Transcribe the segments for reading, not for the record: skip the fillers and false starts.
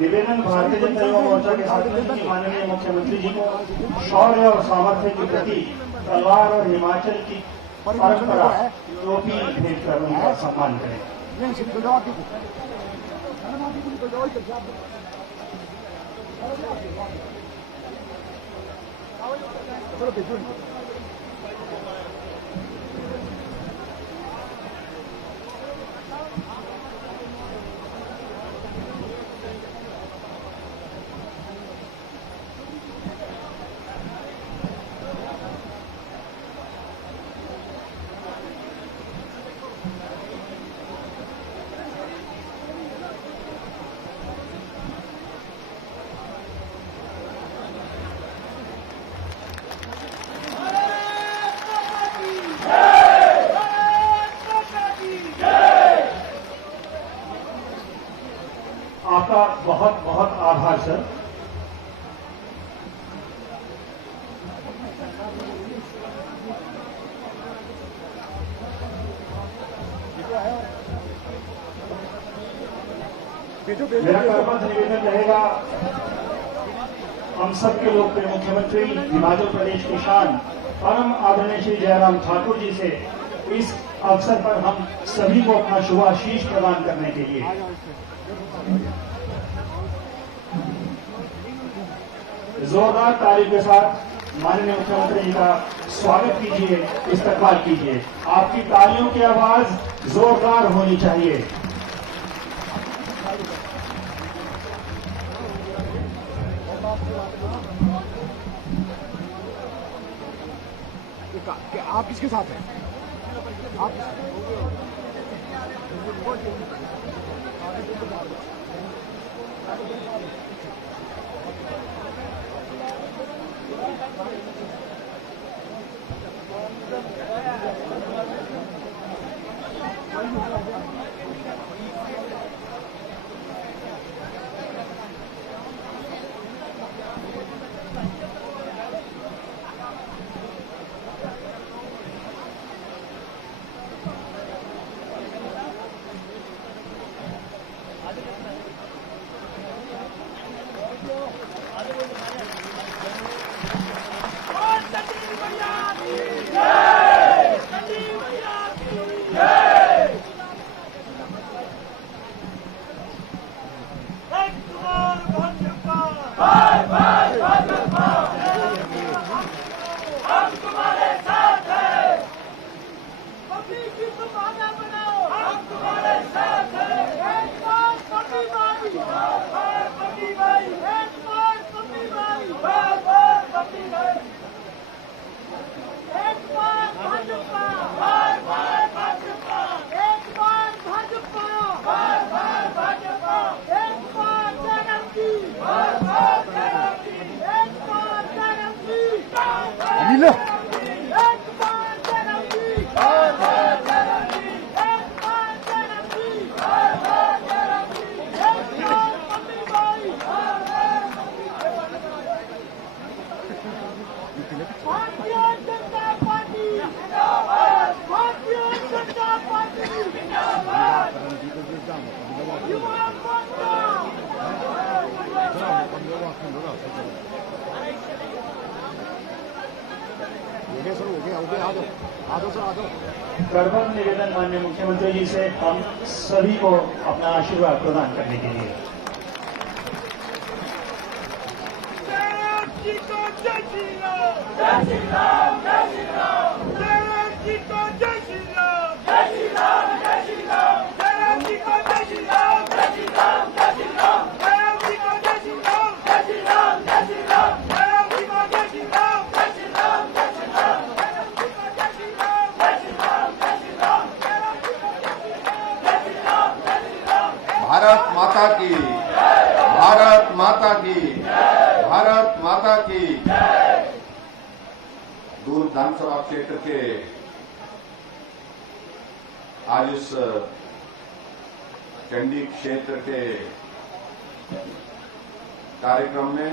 निवेदन भारतीय जनता युवा मोर्चा के साथ माननीय मुख्यमंत्री जी को शौर्य और सामर्थ्य के प्रति तलवार और हिमाचल की परंपरा टोपी भेंट कर उनका सम्मान करें। आपका बहुत बहुत आभार सर। मेरा कर्मठ निवेदन रहेगा हम सबके लोकप्रिय मुख्यमंत्री हिमाचल प्रदेश की शान परम आदरणीय श्री जयराम ठाकुर जी से इस अवसर पर हम सभी को अपना शुभाशीष प्रदान करने के लिए जोरदार ताली के साथ माननीय मुख्यमंत्री जी का स्वागत कीजिए, इस्तकबाल कीजिए। आपकी तालियों की आवाज जोरदार होनी चाहिए। आप किसके साथ हैं? आप कर्मठ निवेदन माननीय मुख्यमंत्री जी से हम सभी को अपना आशीर्वाद प्रदान करने के लिए भारत माता की, भारत माता की, भारत माता की। दूर विधानसभा क्षेत्र के आज इस चंडी क्षेत्र के कार्यक्रम में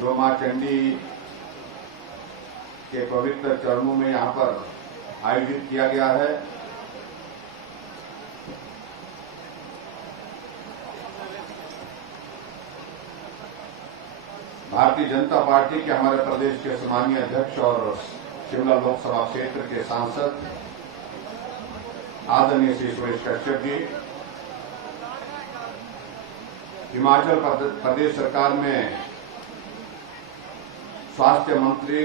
जो मां चंडी के पवित्र चरणों में यहां पर आयोजित किया गया है, भारतीय जनता पार्टी के हमारे प्रदेश के सम्मानीय अध्यक्ष और शिमला लोकसभा क्षेत्र के सांसद आदरणीय श्री सुरेश कश्यप जी, हिमाचल प्रदेश सरकार में स्वास्थ्य मंत्री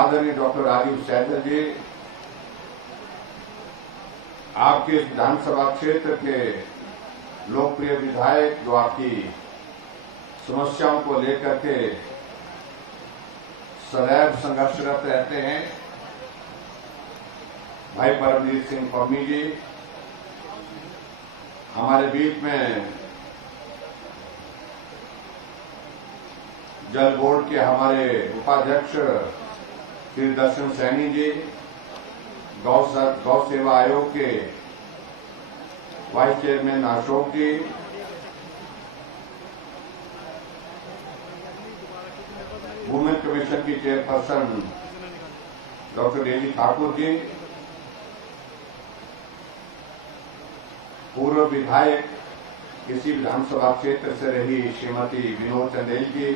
आदरणीय डॉक्टर राजीव सैजल जी, आपके इस विधानसभा क्षेत्र के लोकप्रिय विधायक जो आपकी समस्याओं को लेकर के सदैव संघर्षरत रहते हैं, भाई परमजीत सिंह पम्मी जी, हमारे बीच में जल बोर्ड के हमारे उपाध्यक्ष श्री दर्शन सैनी जी, गौ सेवा आयोग के वाइस चेयरमैन अशोक जी, वुमेन कमीशन की chairperson doctor Daisy Thakur ji, पूर्व विधायक इसी विधानसभा क्षेत्र से रही श्रीमती विनोद चंदेल जी,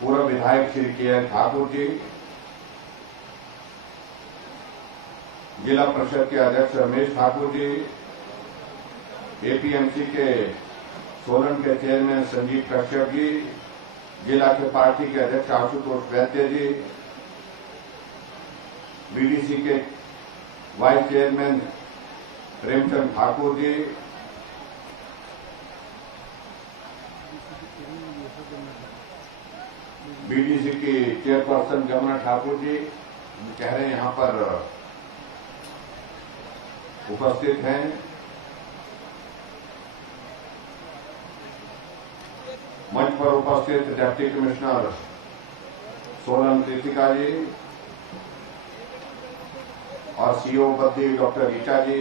पूर्व विधायक श्री के ठाकुर जी, जिला परिषद के अध्यक्ष रमेश ठाकुर जी, एपीएमसी के सोलन के चेयरमैन संजीव कश्यप जी, जिला के पार्टी के अध्यक्ष आशुतोष वैद्य जी, बीडीसी के vice chairman Premchand Thakur ji, BDC की चेयरपर्सन जमुना ठाकुर जी कह रहे हैं यहां पर उपस्थित हैं। मंच पर उपस्थित डिप्टी कमिश्नर सोलन कृतिका जी और सीओ बद्दी डॉक्टर रीचा जी,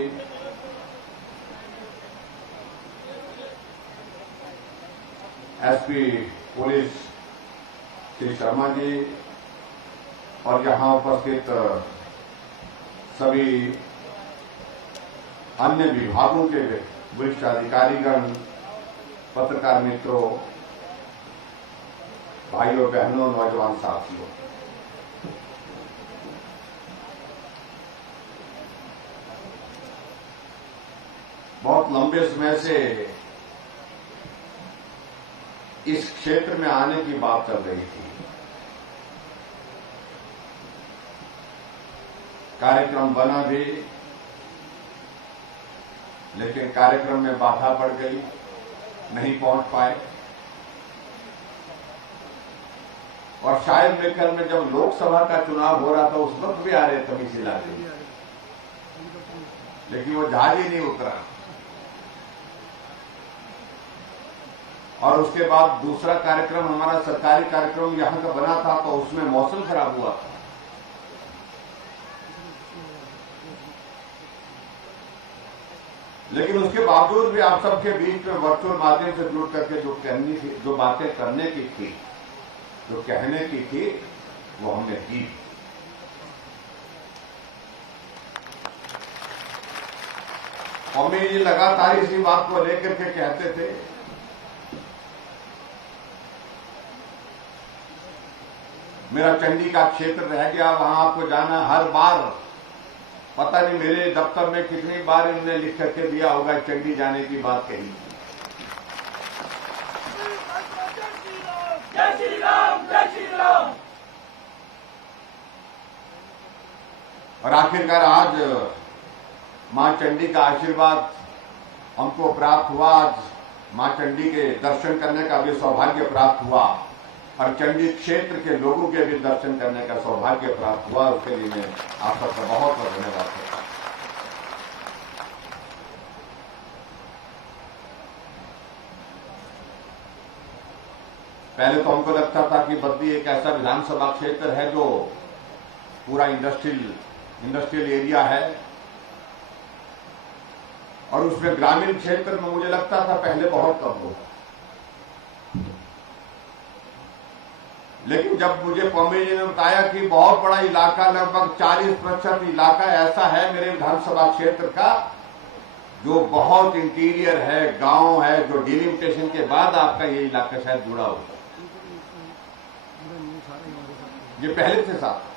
एसपी पुलिस श्री शर्मा जी और यहां उपस्थित सभी अन्य विभागों के वरिष्ठ अधिकारीगण, पत्रकार मित्रों, भाइयों बहनों, नौजवान साथियों, बहुत लंबे समय से इस क्षेत्र में आने की बात चल रही थी। कार्यक्रम बना भी, लेकिन कार्यक्रम में बाधा पड़ गई, नहीं पहुंच पाए। और शायद मेकल में जब लोकसभा का चुनाव हो रहा था उस वक्त भी आ रहे थे इस इलाके में, लेकिन वो जहाज ही नहीं उतरा। और उसके बाद दूसरा कार्यक्रम हमारा सरकारी कार्यक्रम यहां का बना था, तो उसमें मौसम खराब हुआ था। लेकिन उसके बावजूद भी आप सबके बीच में वर्चुअल माध्यम से जुड़ करके जो बातें करने की थी, जो कहने की थी, वो हमने की। अमीर जी लगातार इसी बात को लेकर के कहते थे मेरा चंडी का क्षेत्र रह गया, वहां आपको जाना। हर बार पता नहीं मेरे दफ्तर में कितनी बार इन्होंने लिख करके दिया होगा चंडी जाने की बात कही। जय श्री राम, जय श्री राम। और आखिरकार आज मां चंडी का आशीर्वाद हमको प्राप्त हुआ। आज मां चंडी के दर्शन करने का भी सौभाग्य प्राप्त हुआ और चंडी क्षेत्र के लोगों के भी दर्शन करने का सौभाग्य प्राप्त हुआ। उसके लिए मैं आप सबका बहुत बहुत धन्यवाद करता हूं। पहले तो हमको लगता था कि बद्दी एक ऐसा विधानसभा क्षेत्र है जो पूरा इंडस्ट्रियल एरिया है, और उसमें ग्रामीण क्षेत्र में मुझे लगता था पहले बहुत कम होगा। लेकिन जब मुझे पम्मी जी ने बताया कि बहुत बड़ा इलाका, लगभग 40% इलाका ऐसा है मेरे विधानसभा क्षेत्र का जो बहुत इंटीरियर है, गांव है, जो डिलिमिटेशन के बाद आपका ये इलाका शायद जुड़ा होगा, ये पहले से साथ।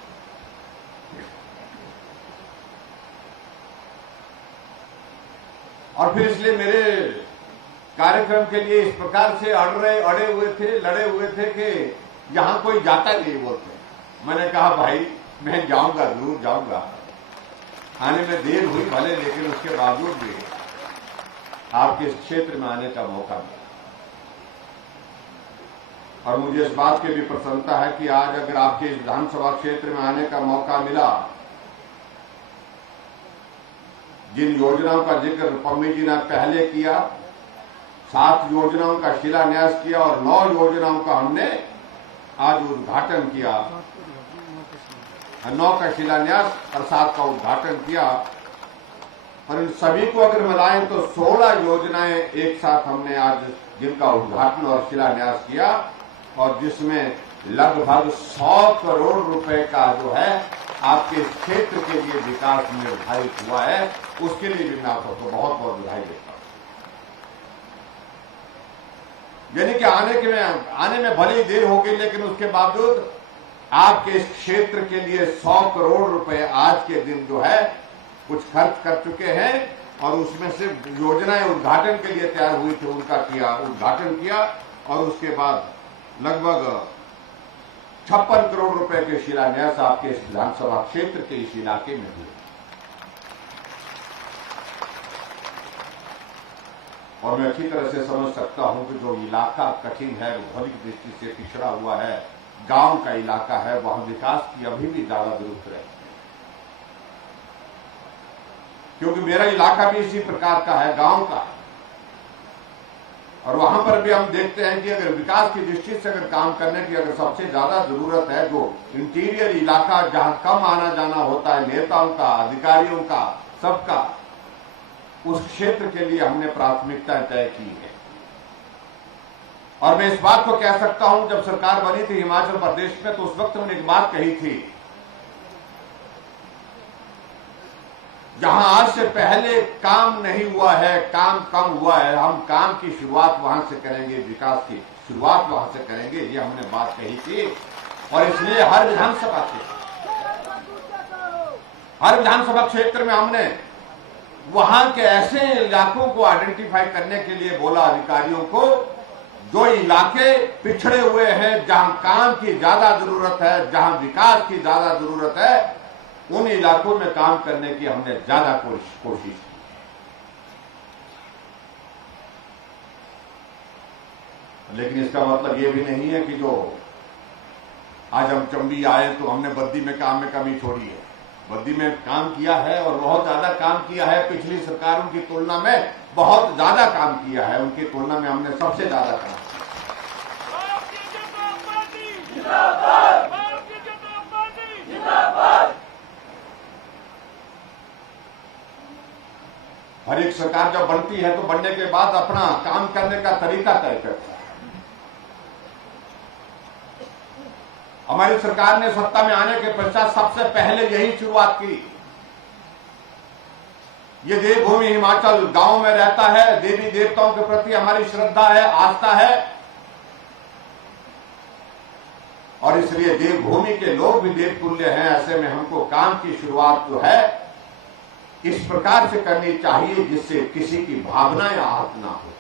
और फिर इसलिए मेरे कार्यक्रम के लिए इस प्रकार से लड़े हुए थे कि यहां कोई जाता नहीं बोलते। मैंने कहा भाई मैं जाऊंगा, जरूर जाऊंगा, आने में देर हुई भले, लेकिन उसके बावजूद भी आपके इस क्षेत्र में आने का मौका मिला। और मुझे इस बात की भी प्रसन्नता है कि आज अगर आपके इस विधानसभा क्षेत्र में आने का मौका मिला, जिन योजनाओं का जिक्र पम्मी जी ने पहले किया, 7 योजनाओं का शिलान्यास किया और 9 योजनाओं का हमने आज उद्घाटन किया, 9 का शिलान्यास और 7 का उद्घाटन किया। और इन सभी को अगर मिलाएं तो 16 योजनाएं एक साथ हमने आज जिनका उद्घाटन और शिलान्यास किया, और जिसमें लगभग 100 करोड़ रुपए का जो है आपके क्षेत्र के लिए विकास निर्धारित हुआ है, उसके लिए भी मैं आपको बहुत बहुत बधाई देता हूं। यानी कि आने में भले ही देर हो गई, लेकिन उसके बावजूद आपके इस क्षेत्र के लिए 100 करोड़ रुपए आज के दिन जो है कुछ खर्च कर चुके हैं, और उसमें से योजनाएं उद्घाटन के लिए तैयार हुई थी उनका उद्घाटन किया, और उसके बाद लगभग 56 करोड़ रुपए के शिलान्यास आपके इस विधानसभा क्षेत्र के इस इलाके में हुए। और मैं अच्छी तरह से समझ सकता हूं कि जो इलाका कठिन है, भौगोलिक दृष्टि से पिछड़ा हुआ है, गांव का इलाका है, वहां विकास की अभी भी ज्यादा जरूरत है, क्योंकि मेरा इलाका भी इसी प्रकार का है, गांव का। और वहां पर भी हम देखते हैं कि अगर विकास की दृष्टि से अगर काम करने की अगर सबसे ज्यादा जरूरत है, जो इंटीरियर इलाका जहां कम आना जाना होता है नेताओं का, अधिकारियों का, सबका, उस क्षेत्र के लिए हमने प्राथमिकताएं तय की है। और मैं इस बात को कह सकता हूं, जब सरकार बनी थी हिमाचल प्रदेश में, तो उस वक्त हमने एक बात कही थी, जहां आज से पहले काम नहीं हुआ है, काम कम हुआ है, हम काम की शुरुआत वहां से करेंगे, विकास की शुरुआत वहां से करेंगे, ये हमने बात कही थी। और इसलिए हर विधानसभा क्षेत्र में हमने वहां के ऐसे इलाकों को आइडेंटिफाई करने के लिए बोला अधिकारियों को, जो इलाके पिछड़े हुए हैं, जहां काम की ज्यादा जरूरत है, जहां विकास की ज्यादा जरूरत है, उन इलाकों में काम करने की हमने ज्यादा कोशिश की। लेकिन इसका मतलब ये भी नहीं है कि जो आज हम चंबी आए तो हमने बद्दी में काम में कमी छोड़ी है। बद्दी में काम किया है और बहुत ज्यादा काम किया है, पिछली सरकारों की तुलना में बहुत ज्यादा काम किया है, उनकी तुलना में हमने सबसे ज्यादा काम किया। हर एक सरकार जब बनती है तो बनने के बाद अपना काम करने का तरीका तय करता है। हमारी सरकार ने सत्ता में आने के पश्चात सबसे पहले यही शुरुआत की। ये देवभूमि हिमाचल गांव में रहता है, देवी देवताओं के प्रति हमारी श्रद्धा है, आस्था है, और इसलिए देवभूमि के लोग भी देवतुल्य हैं। ऐसे में हमको काम की शुरुआत जो है इस प्रकार से करनी चाहिए जिससे किसी की भावनाएं आहत ना हो।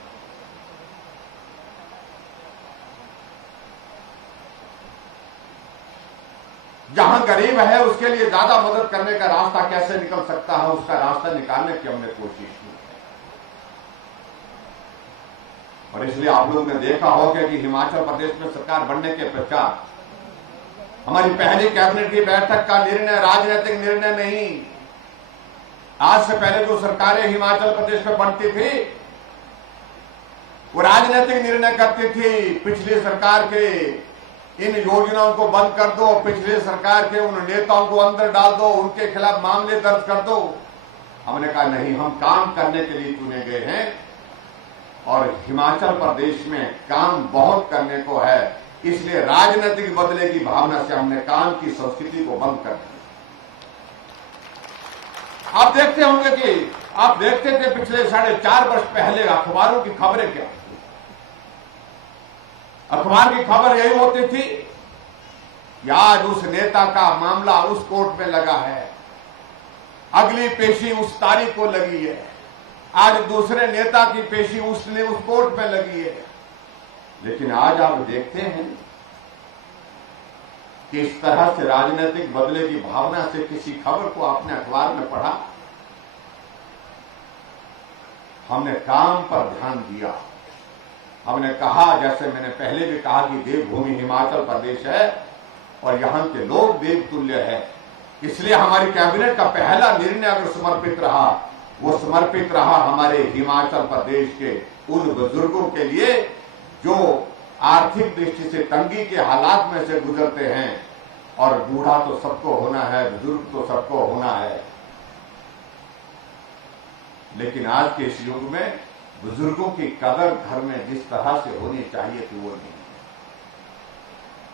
जहां गरीब है उसके लिए ज्यादा मदद करने का रास्ता कैसे निकल सकता है, उसका रास्ता निकालने की हमने कोशिश की है। और इसलिए आप लोगों ने देखा होगा कि हिमाचल प्रदेश में सरकार बनने के पश्चात हमारी पहली कैबिनेट की बैठक का निर्णय राजनीतिक निर्णय नहीं, आज से पहले जो सरकारें हिमाचल प्रदेश में बनती थी वो राजनीतिक निर्णय करती थी। पिछली सरकार के इन योजनाओं को बंद कर दो, पिछले सरकार के उन नेताओं को अंदर डाल दो, उनके खिलाफ मामले दर्ज कर दो। हमने कहा नहीं, हम काम करने के लिए चुने गए हैं और हिमाचल प्रदेश में काम बहुत करने को है, इसलिए राजनीतिक बदले की भावना से हमने काम की संस्कृति को बंद कर दिया। आप देखते होंगे कि आप देखते थे पिछले 4.5 वर्ष पहले अखबारों की खबरें क्या, अखबार की खबर यही होती थी कि आज उस नेता का मामला उस कोर्ट में लगा है, अगली पेशी उस तारीख को लगी है, आज दूसरे नेता की पेशी उस कोर्ट में लगी है। लेकिन आज आप देखते हैं कि इस तरह से राजनीतिक बदले की भावना से किसी खबर को आपने अखबार में पढ़ा, हमने काम पर ध्यान दिया, हमने कहा, जैसे मैंने पहले भी कहा कि देवभूमि हिमाचल प्रदेश है और यहां के लोग देवतुल्य है, इसलिए हमारी कैबिनेट का पहला निर्णय अगर समर्पित रहा, वो समर्पित रहा हमारे हिमाचल प्रदेश के उन बुजुर्गों के लिए जो आर्थिक दृष्टि से तंगी के हालात में से गुजरते हैं। और बूढ़ा तो सबको होना है, बुजुर्ग तो सबको होना है, लेकिन आज के इस युग में बुजुर्गों की कदर घर में जिस तरह से होनी चाहिए थी वो नहीं।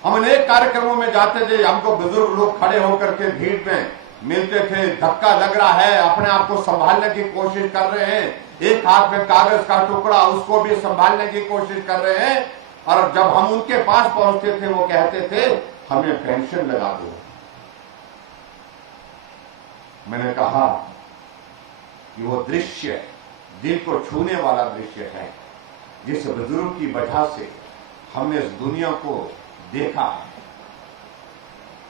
हम अनेक कार्यक्रमों में जाते थे, हमको बुजुर्ग लोग खड़े होकर के भीड़ में मिलते थे, धक्का लग रहा है, अपने आप को संभालने की कोशिश कर रहे हैं, एक हाथ में कागज का टुकड़ा उसको भी संभालने की कोशिश कर रहे हैं। और जब हम उनके पास पहुंचते थे वो कहते थे हमें पेंशन लगा दो। मैंने कहा कि वो दृश्य दिल को छूने वाला दृश्य है, जिस बुजुर्ग की वजह से हमने इस दुनिया को देखा है,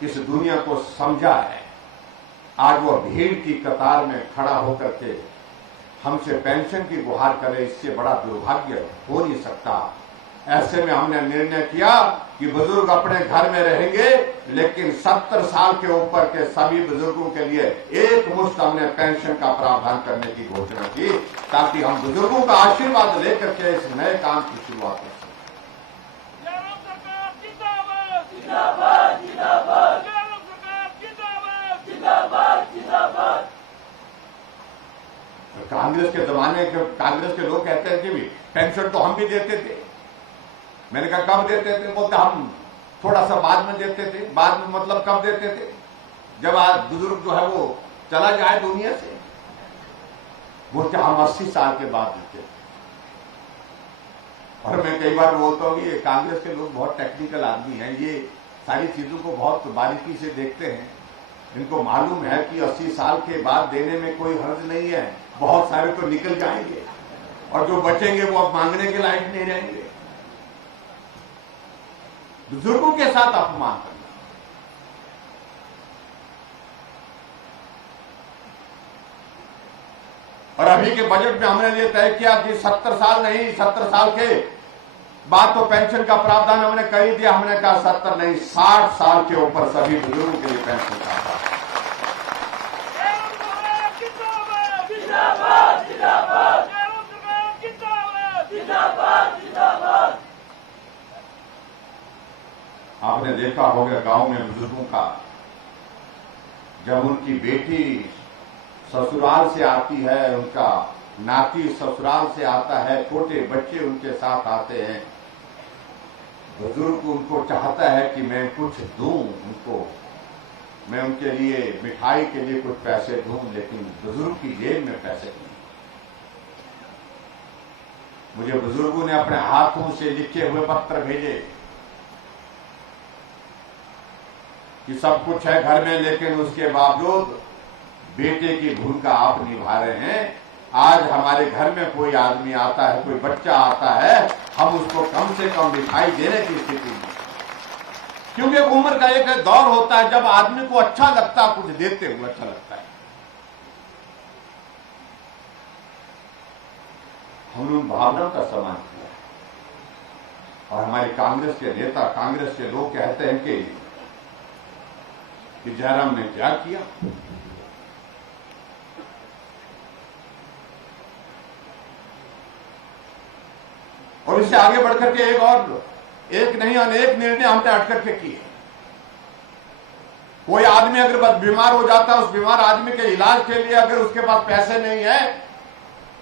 इस दुनिया को समझा है। आज वो भीड़ की कतार में खड़ा होकर के हमसे पेंशन की गुहार करे, इससे बड़ा दुर्भाग्य हो नहीं सकता। ऐसे में हमने निर्णय किया कि बुजुर्ग अपने घर में रहेंगे, लेकिन 70 साल के ऊपर के सभी बुजुर्गों के लिए एक मुश्त हमने पेंशन का प्रावधान करने की घोषणा की, ताकि हम बुजुर्गों का आशीर्वाद लेकर के इस नए काम की शुरुआत कर सकें। कांग्रेस के जमाने के कांग्रेस के लोग कहते हैं कि भी पेंशन तो हम भी देते थे। मैंने कहा कब देते थे? बोलते हम थोड़ा सा बाद में देते थे। बाद में मतलब कब देते थे? जब आज बुजुर्ग जो है वो चला जाए दुनिया से। बोलते हम 80 साल के बाद देते थे। और मैं कई बार बोलता हूँ ये कांग्रेस के लोग बहुत टेक्निकल आदमी हैं, ये सारी चीजों को बहुत बारीकी से देखते हैं। इनको मालूम है कि 80 साल के बाद देने में कोई हर्ज नहीं है, बहुत सारे तो निकल जाएंगे और जो बचेंगे वो अब मांगने के लायक नहीं रहेंगे। बुजुर्गों के साथ अपमान करना। और अभी के बजट में हमने ये तय किया कि 70 साल नहीं, 70 साल के बाद तो पेंशन का प्रावधान हमने कर ही दिया। हमने कहा 70 नहीं, 60 साल के ऊपर सभी बुजुर्गों के लिए पेंशन का प्रावधान। आपने देखा होगा गांव में बुजुर्गों का, जब उनकी बेटी ससुराल से आती है, उनका नाती ससुराल से आता है, छोटे बच्चे उनके साथ आते हैं, बुजुर्ग उनको चाहता है कि मैं कुछ दूं उनको, मैं उनके लिए मिठाई के लिए कुछ पैसे दूं, लेकिन बुजुर्ग की जेब में पैसे नहीं। मुझे बुजुर्गों ने अपने हाथों से लिखे हुए पत्र भेजे कि सब कुछ है घर में, लेकिन उसके बावजूद बेटे की भूमिका आप निभा रहे हैं। आज हमारे घर में कोई आदमी आता है, कोई बच्चा आता है, हम उसको कम से कम मिठाई देने की स्थिति में, क्योंकि उम्र का एक दौर होता है जब आदमी को अच्छा लगता है, कुछ देते हुए अच्छा लगता है। हमने उन भावनाओं का सम्मान किया। और हमारे कांग्रेस के नेता, कांग्रेस के लोग कहते हैं कि जयराम ने क्या किया। और इससे आगे बढ़कर के एक नहीं अनेक निर्णय हमने हट करके किए। कोई आदमी अगर बीमार हो जाता है, उस बीमार आदमी के इलाज के लिए अगर उसके पास पैसे नहीं है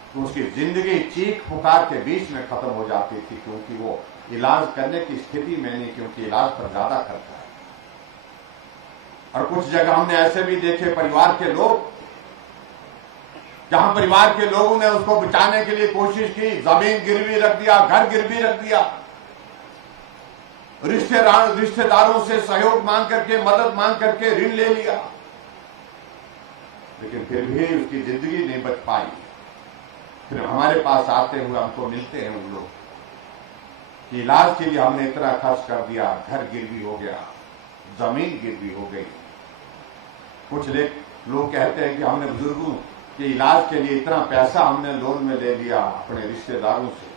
तो उसकी जिंदगी चीख पुकार के बीच में खत्म हो जाती थी, क्योंकि वो इलाज करने की स्थिति में नहीं, क्योंकि इलाज पर ज्यादा खर्चा है। और कुछ जगह हमने ऐसे भी देखे परिवार के लोग जहां परिवार के लोगों ने उसको बचाने के लिए कोशिश की, जमीन गिरवी रख दिया, घर गिरवी रख दिया, रिश्तेदारों से सहयोग मांग करके, मदद मांग करके ऋण ले लिया, लेकिन फिर भी उसकी जिंदगी नहीं बच पाई। फिर हमारे पास आते हुए हमको मिलते हैं उन लोग कि इलाज के लिए हमने इतना खर्च कर दिया, घर गिरवी हो गया, जमीन गिरवी हो गई। कुछ लोग कहते हैं कि हमने बुजुर्गों के इलाज के लिए इतना पैसा हमने लोन में ले लिया अपने रिश्तेदारों से,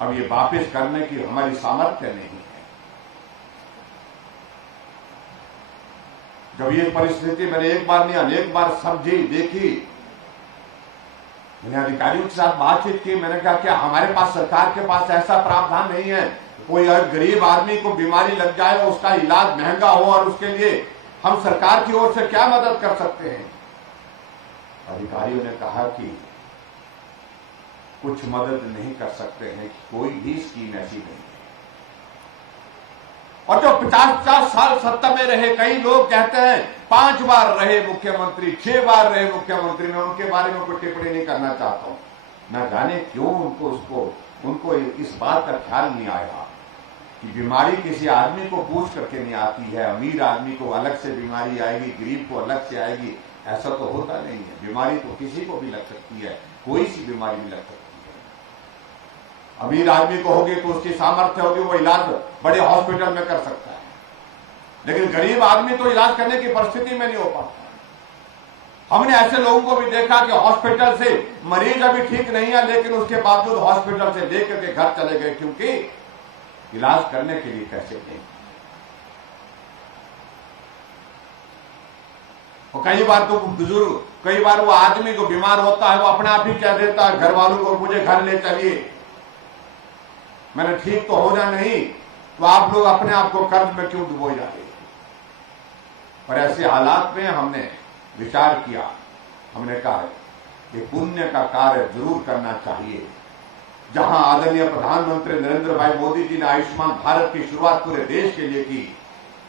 अब ये वापस करने की हमारी सामर्थ्य नहीं है। जब ये परिस्थिति मैंने एक बार नहीं अनेक बार समझी, देखी, मैंने अधिकारियों के साथ बातचीत की, मैंने कहा क्या हमारे पास, सरकार के पास ऐसा प्रावधान नहीं है? कोई अगर गरीब आदमी को बीमारी लग जाए और उसका इलाज महंगा हो और उसके लिए हम सरकार की ओर से क्या मदद कर सकते हैं? अधिकारियों ने कहा कि कुछ मदद नहीं कर सकते हैं, कोई भी स्कीम ऐसी नहीं है। और जो 50-50 साल सत्ता में रहे, कई लोग कहते हैं 5 बार रहे मुख्यमंत्री, 6 बार रहे मुख्यमंत्री, मैं उनके बारे में कोई टिप्पणी नहीं करना चाहता हूं। न जाने क्यों उनको इस बात का ख्याल नहीं आया कि बीमारी किसी आदमी को पूछ करके नहीं आती है। अमीर आदमी को अलग से बीमारी आएगी, गरीब को अलग से आएगी, ऐसा तो होता नहीं है। बीमारी तो किसी को भी लग सकती है, कोई सी बीमारी भी लग सकती है। अमीर आदमी को होगी तो उसकी सामर्थ्य होगी, वो इलाज बड़े हॉस्पिटल में कर सकता है, लेकिन गरीब आदमी तो इलाज करने की परिस्थिति में नहीं हो पाता। हमने ऐसे लोगों को भी देखा कि हॉस्पिटल से मरीज अभी ठीक नहीं है, लेकिन उसके बावजूद हॉस्पिटल से लेकर के घर चले गए, क्योंकि इलाज करने के लिए पैसे नहीं। और कई बार तो बुजुर्ग, कई बार वो आदमी जो बीमार होता है वो अपने आप ही कह देता है घर वालों को, मुझे घर ले चलिए, मैंने ठीक तो होना नहीं, तो आप लोग अपने आप को कर्ज में क्यों डुबो जाते? और ऐसे हालात में हमने विचार किया, हमने कहा कि पुण्य का कार्य जरूर करना चाहिए। जहां आदरणीय प्रधानमंत्री नरेंद्र भाई मोदी जी ने आयुष्मान भारत की शुरुआत पूरे देश के लिए की,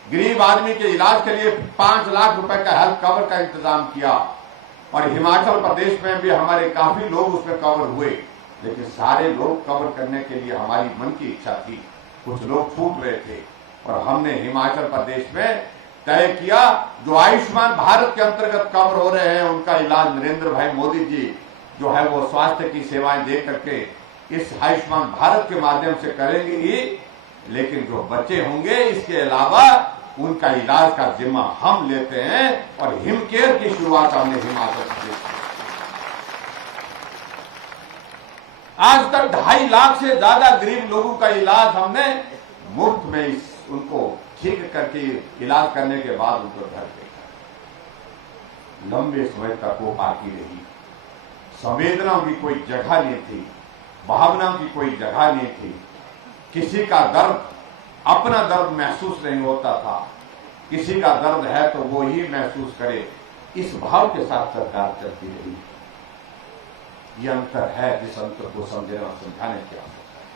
गरीब आदमी के इलाज के लिए 5 लाख रुपए का हेल्थ कवर का इंतजाम किया, और हिमाचल प्रदेश में भी हमारे काफी लोग उसमें कवर हुए, लेकिन सारे लोग कवर करने के लिए हमारी मन की इच्छा थी, कुछ लोग छूट रहे थे, और हमने हिमाचल प्रदेश में तय किया जो आयुष्मान भारत के अंतर्गत कवर हो रहे हैं उनका इलाज नरेंद्र भाई मोदी जी जो है वो स्वास्थ्य की सेवाएं दे करके इस आयुष्मान भारत के माध्यम से करेंगे ही, लेकिन जो बच्चे होंगे इसके अलावा उनका इलाज का जिम्मा हम लेते हैं। और हिमकेयर की शुरुआत हमने हिमाचल प्रदेश में, आज तक 2.5 लाख से ज्यादा गरीब लोगों का इलाज हमने मुफ्त में उनको ठीक करके इलाज करने के बाद उनको घर देखा। लंबे समय तक वो बाकी रही, संवेदनाओं की कोई जगह नहीं थी, भावनाओं की कोई जगह नहीं थी, किसी का दर्द, अपना दर्द महसूस नहीं होता था, किसी का दर्द है तो वो ही महसूस करे, इस भाव के साथ सरकार चलती रही। ये अंतर है जिस अंतर को समझने और समझाने की आवश्यकता है।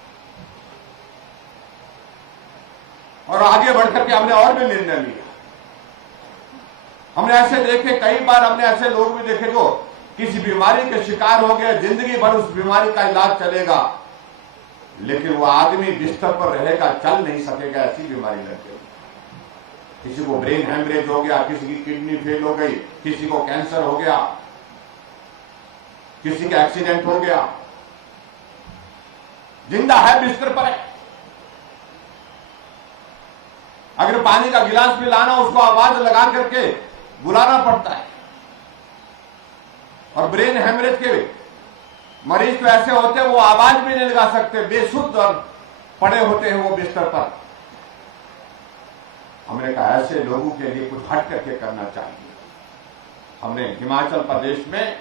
और आगे बढ़कर के हमने और भी निर्णय लिया। हमने ऐसे देखे, कई बार हमने ऐसे लोग भी देखे जो किसी बीमारी के शिकार हो गए, जिंदगी भर उस बीमारी का इलाज चलेगा, लेकिन वो आदमी बिस्तर पर रहेगा, चल नहीं सकेगा, ऐसी बीमारी लग गई। किसी को ब्रेन हेमरेज हो गया, किसी की किडनी फेल हो गई, किसी को कैंसर हो गया, किसी का एक्सीडेंट हो गया, जिंदा है, बिस्तर पर है। अगर पानी का गिलास भी लाना, उसको आवाज लगा करके बुलाना पड़ता है। और ब्रेन हेमरेज के मरीज तो ऐसे होते हैं वो आवाज भी नहीं लगा सकते, बेसुध और पड़े होते हैं वो बिस्तर पर। हमने कहा ऐसे लोगों के लिए कुछ हट करके करना चाहिए। हमने हिमाचल प्रदेश में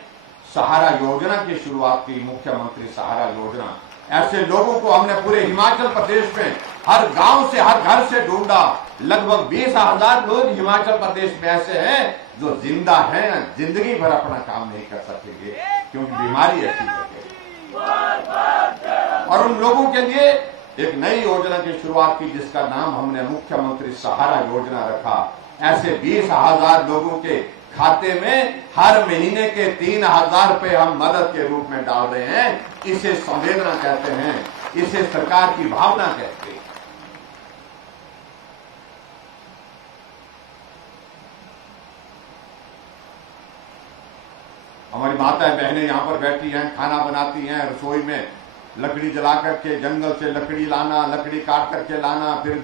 सहारा योजना की शुरुआत की, मुख्यमंत्री सहारा योजना। ऐसे लोगों को हमने पूरे हिमाचल प्रदेश में हर गांव से, हर घर से ढूंढा। लगभग 20,000 लोग हिमाचल प्रदेश में ऐसे हैं जो जिंदा हैं, जिंदगी भर अपना काम नहीं कर सकेंगे क्योंकि बीमारी ऐसी है। और उन लोगों के लिए एक नई योजना की शुरुआत की जिसका नाम हमने मुख्यमंत्री सहारा योजना रखा। ऐसे 20,000 लोगों के खाते में हर महीने के 3,000 रुपए हम मदद के रूप में डाल रहे हैं। इसे संवेदना कहते हैं, इसे सरकार की भावना कहते हैं। हमारी माताएं बहनें यहां पर बैठी हैं, खाना बनाती हैं, रसोई में लकड़ी जला करके जंगल से लकड़ी लाना, लकड़ी काट करके लाना, फिर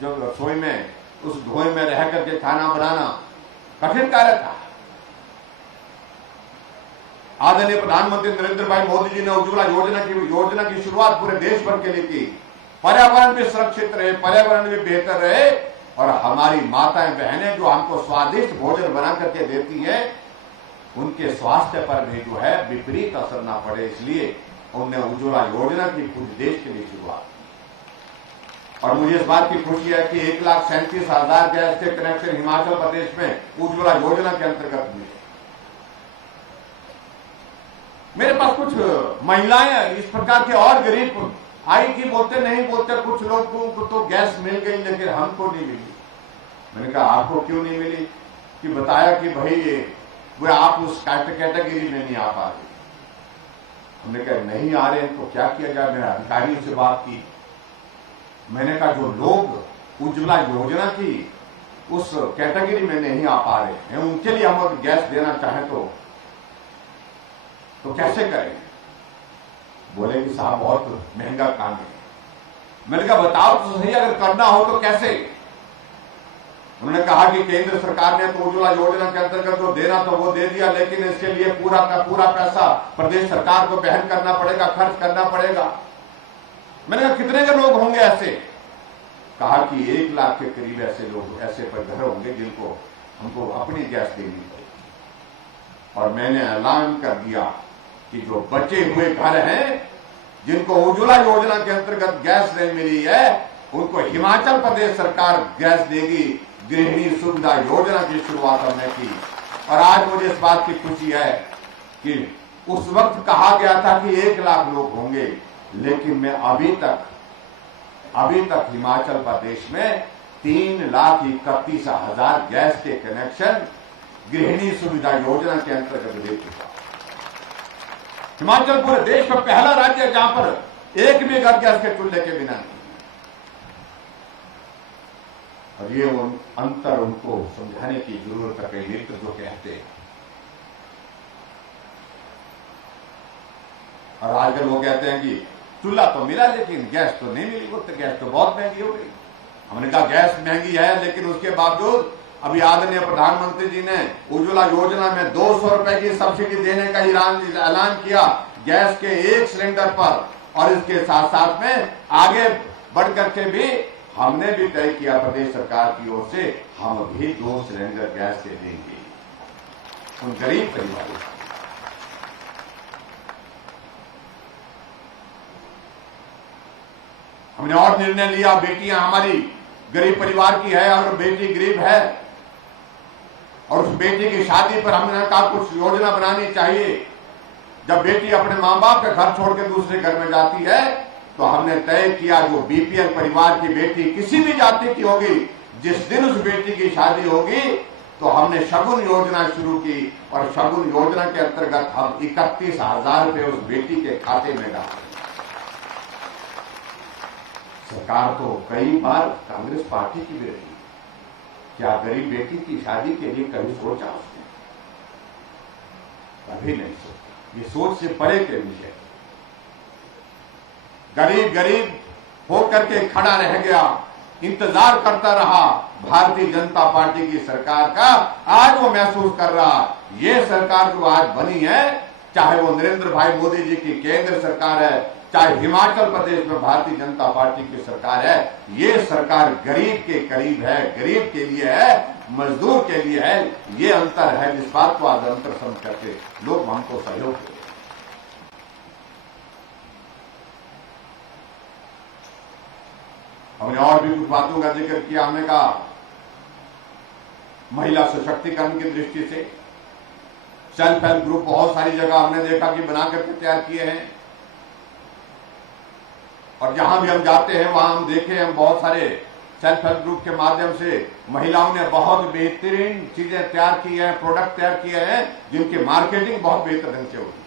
जो रसोई में उस धुएं में रह करके खाना बनाना कठिन कार्य था। आदरणीय प्रधानमंत्री नरेंद्र भाई मोदी जी ने उज्ज्वला योजना की शुरुआत पूरे देश भर के लिए की। पर्यावरण भी सुरक्षित रहे, पर्यावरण भी बेहतर रहे, और हमारी माताएं बहनें जो हमको स्वादिष्ट भोजन बना करके देती हैं, उनके स्वास्थ्य पर भी जो है विपरीत असर ना पड़े, इसलिए उन्होंने उज्ज्वला योजना की पूरे देश के लिए शुरुआत की। और मुझे इस बात की खुशी है कि 1,37,000 गैस के कनेक्शन हिमाचल प्रदेश में उज्ज्वला योजना के अंतर्गत मिले। मेरे पास कुछ महिलाएं इस प्रकार के और गरीब आई कि बोलते नहीं बोलते, कुछ लोगों को तो गैस मिल गई लेकिन हमको नहीं मिली। मैंने कहा आपको क्यों नहीं मिली? कि बताया कि भाई वो आप उस कैटेगरी में नहीं आ पा रहे। हमने कहा नहीं आ रहे हैं तो क्या किया जाए? मैंने अधिकारियों से बात की। मैंने कहा जो लोग उज्ज्वला योजना की उस कैटेगरी में नहीं आ पा रहे हैं, उनके लिए हम अगर गैस देना चाहें तो कैसे करें? बोले कि साहब बहुत महंगा काम है। मैंने कहा बताओ तो सही, अगर करना हो तो कैसे? उन्होंने कहा कि केंद्र सरकार ने तो उज्ज्वला योजना के अंतर्गत जो देना तो वो दे दिया, लेकिन इसके लिए पूरा का पूरा पैसा प्रदेश सरकार को वहन करना पड़ेगा, खर्च करना पड़ेगा। मैंने कहा कितने के लोग होंगे ऐसे? कहा कि 1 लाख के करीब ऐसे लोग, ऐसे घर होंगे जिनको हमको अपनी गैस देनी पड़ेगी। और मैंने ऐलान कर दिया कि जो बचे हुए घर हैं जिनको उज्ज्वला योजना के अंतर्गत गैस नहीं मिली है, उनको हिमाचल प्रदेश सरकार गैस देगी। गृहिणी सुविधा योजना की शुरुआत हमने की। और आज मुझे इस बात की खुशी है कि उस वक्त कहा गया था कि 1 लाख लोग होंगे, लेकिन मैं अभी तक हिमाचल प्रदेश में 3,31,000 गैस के कनेक्शन गृहिणी सुविधा योजना के अंतर्गत दे चुका। हिमाचल पूरे देश में पहला राज्य है जहां पर एक भी घर गैस के चूल्हे के बिना नहीं। और ये अंतर उनको समझाने की जरूरत है। कई मित्र जो कहते हैं, और आजकल लोग कहते हैं कि चूल्हा तो मिला लेकिन गैस तो नहीं मिली, वो तो गैस तो बहुत महंगी हो गई। हमने कहा गैस महंगी है, लेकिन उसके बावजूद अभी आदरणीय प्रधानमंत्री जी ने उज्ज्वला योजना में 200 रुपए की सब्सिडी देने का ऐलान किया गैस के 1 सिलेंडर पर। और इसके साथ साथ में आगे बढ़ करके भी हमने भी तय किया प्रदेश सरकार की ओर से, हम भी 2 सिलेंडर गैस के देंगे उन गरीब परिवारों को। हमने और निर्णय लिया, बेटियां हमारी गरीब परिवार की है, अगर बेटी गरीब है और उस बेटी की शादी पर हमने कहा कुछ योजना बनानी चाहिए। जब बेटी अपने मां बाप का घर छोड़ के दूसरे घर में जाती है तो हमने तय किया जो बीपीएल परिवार की बेटी किसी भी जाति की होगी, जिस दिन उस बेटी की शादी होगी तो हमने शगुन योजना शुरू की। और शगुन योजना के अंतर्गत हम 31,000 रुपए उस बेटी के खाते में डाले। सरकार तो कई बार कांग्रेस पार्टी की भी रही, क्या गरीब बेटी की शादी के लिए कभी सोचा उसने? कभी नहीं सोचा। ये सोच से परे के विषय। गरीब होकर के खड़ा रह गया, इंतजार करता रहा भारतीय जनता पार्टी की सरकार का। आज वो महसूस कर रहा, ये सरकार जो आज बनी है, चाहे वो नरेंद्र भाई मोदी जी की केंद्र सरकार है, चाहे हिमाचल प्रदेश में भारतीय जनता पार्टी की सरकार है, ये सरकार गरीब के करीब है, गरीब के लिए है, मजदूर के लिए है। ये अंतर है, जिस बात को आज अंतर समझ करके लोग हमको सहयोग करें। हमने और भी कुछ बातों का जिक्र किया। हमने कहा महिला सशक्तिकरण की दृष्टि से सेल्फ हेल्प ग्रुप बहुत सारी जगह हमने देखा कि बना करके तैयार किए हैं। और जहां भी हम जाते हैं वहां हम देखे हम बहुत सारे सेल्फ हेल्प ग्रुप के माध्यम से महिलाओं ने बहुत बेहतरीन चीजें तैयार की हैं, प्रोडक्ट तैयार किए हैं जिनकी मार्केटिंग बहुत बेहतर ढंग से होगी।